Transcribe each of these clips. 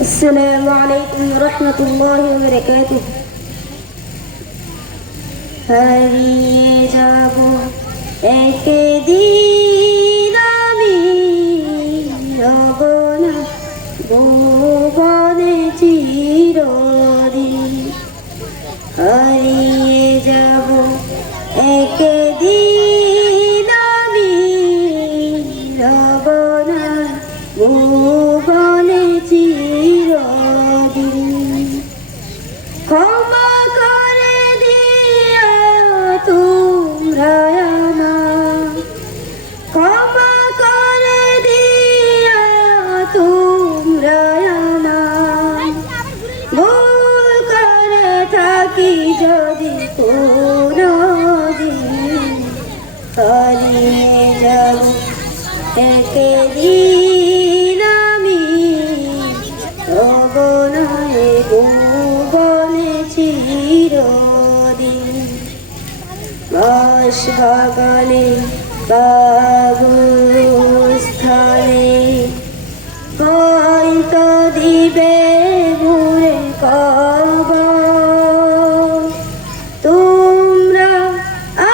السلام عليكم ورحمة الله وبركاته. হারিয়ে যাব একদিন আমি, রব না ভুবনে চিরদিন। হারিয়ে যাব একদিন আমি, রব না ভুবনে চিরদিন। ক্ষমা করে দিও তোমরা আমার, ক্ষমা করে দিও তোমরা আমার। ভুল করে থাকি যদি কোনদিন, হারিয়ে যাব একদিন আমি, রব না ভুবনে চিরদিন। বাঁশ বাগানে বাবুস্থানে হয়তো দিবে ঘুরে কবর। তোমরা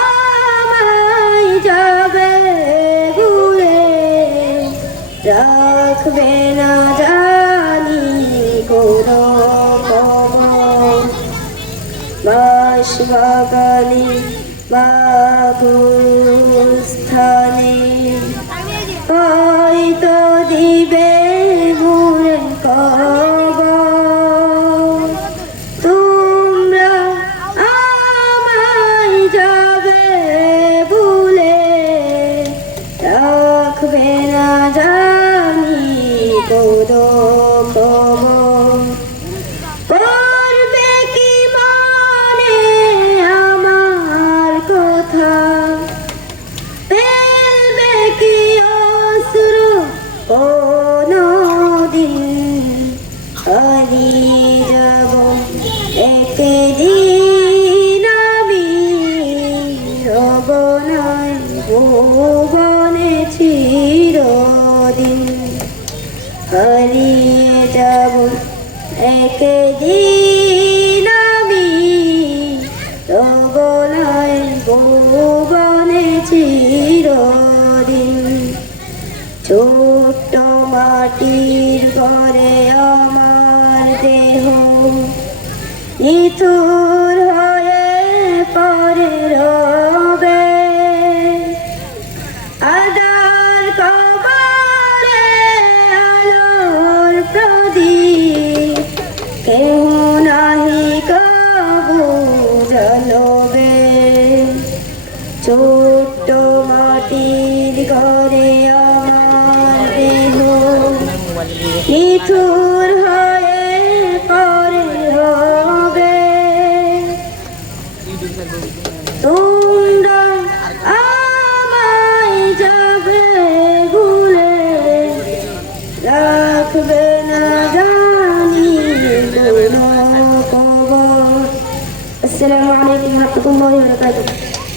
আমায় যাবে ঘুরে, রাখবে না জানি কোনো খবর। বাঁশ বাগানে বাবুস্থানে হয়তো দিবে ঘুরে কবর। তোমরা আমায় যাবে ভুলে, রাখবে না জানি কোনো খবর। করবে কি মনে আমার কথা, ফেলবে কি অশ্রু কোনদিন। হারিয়ে যাব একদিন আমি, রব না ভুবনে চিরদিন। হারিয়ে যাব একদিন আমি, রব না ভুবনে চিরদিন। ছোট্ট মাটির ঘরে আমার দেহ নিথুর হয়ে পড়ে রবে। আদার কবরে আলোর প্রদীপ, কেহ নাহি কবু জ্বলবে। ছোট্ট মাটির ঘরে আমার দেহ নিথুর হয়ে পড়ে রবে। তোমরা আমায় যাবে ভুলে, রাখবে না জানি কোনো খবর। আসসালামু আলাইকুম ওয়া রাহমাতুল্লাহি ওয়া বারাকাতুহু।